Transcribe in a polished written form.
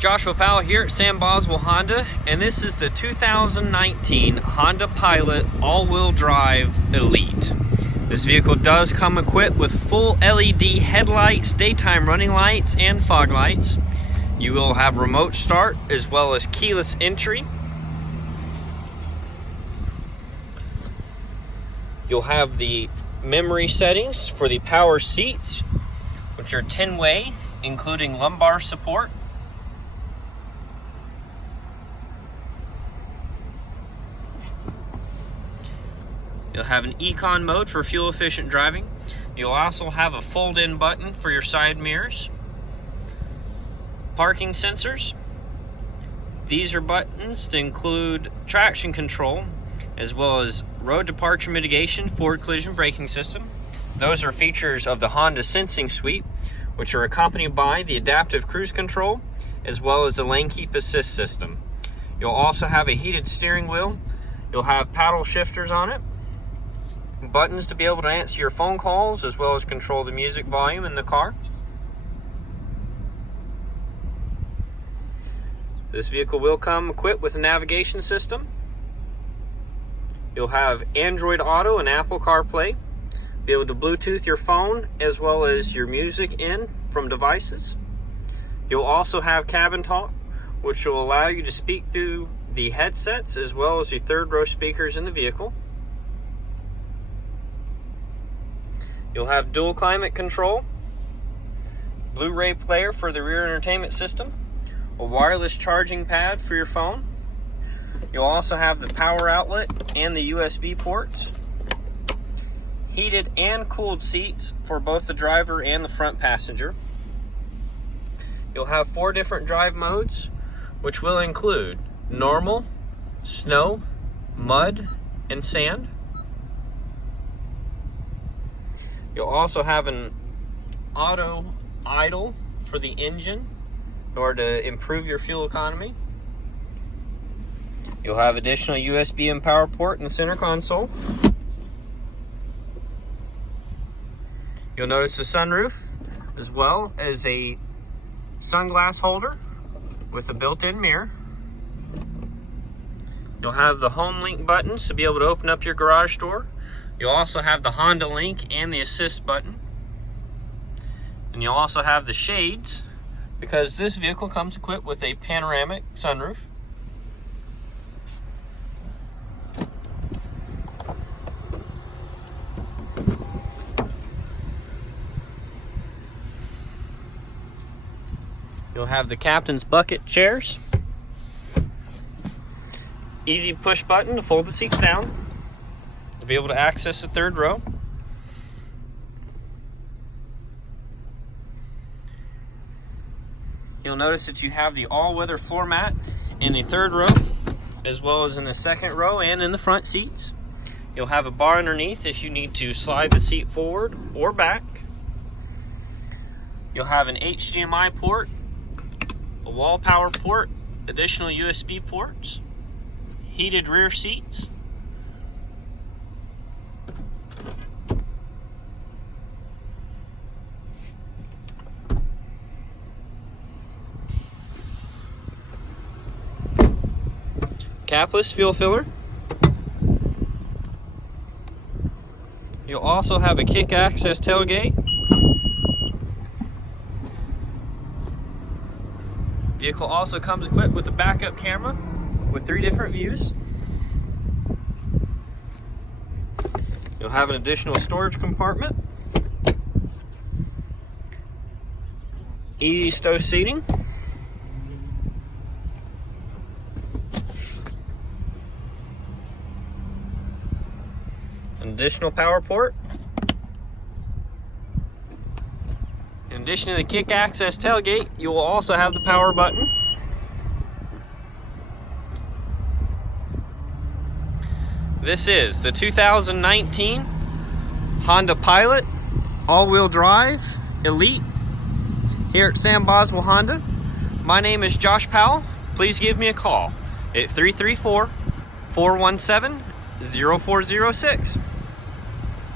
Joshua Powell here at Sam Boswell Honda, and this is the 2019 Honda Pilot all-wheel drive Elite. This vehicle does come equipped with full LED headlights, daytime running lights, and fog lights. You will have remote start as well as keyless entry. You'll have the memory settings for the power seats, which are 10-way, including lumbar support. You'll have an Econ mode for fuel-efficient driving. You'll also have a fold-in button for your side mirrors. Parking sensors. These are buttons to include traction control, as well as road departure mitigation, forward collision braking system. Those are features of the Honda Sensing Suite, which are accompanied by the adaptive cruise control, as well as the lane keep assist system. You'll also have a heated steering wheel. You'll have paddle shifters on it, buttons to be able to answer your phone calls, as well as control the music volume in the car. This vehicle will come equipped with a navigation system. You'll have Android Auto and Apple CarPlay. Be able to Bluetooth your phone as well as your music in from devices. You'll also have Cabin Talk, which will allow you to speak through the headsets as well as the third row speakers in the vehicle. You'll have dual climate control, Blu-ray player for the rear entertainment system, a wireless charging pad for your phone. You'll also have the power outlet and the USB ports, heated and cooled seats for both the driver and the front passenger. You'll have 4 different drive modes, which will include normal, snow, mud, and sand. You'll also have an auto idle for the engine in order to improve your fuel economy. You'll have additional USB and power port in the center console. You'll notice the sunroof, as well as a sunglass holder with a built-in mirror. You'll have the home link buttons to be able to open up your garage door. You'll also have the Honda Link and the assist button. And you'll also have the shades, because this vehicle comes equipped with a panoramic sunroof. You'll have the captain's bucket chairs. Easy push button to fold the seats down to be able to access the third row. You'll notice that you have the all-weather floor mat in the third row, as well as in the second row and in the front seats. You'll have a bar underneath if you need to slide the seat forward or back. You'll have an HDMI port, a wall power port, additional USB ports, heated rear seats, capless fuel filler. You'll also have a kick access tailgate. Vehicle also comes equipped with a backup camera with 3 different views. You'll have an additional storage compartment, easy stow seating, an additional power port. In addition to the kick access tailgate, you will also have the power button. This is the 2019 Honda Pilot all-wheel drive Elite here at Sam Boswell Honda. My name is Josh Powell. Please give me a call at 334-417-0406.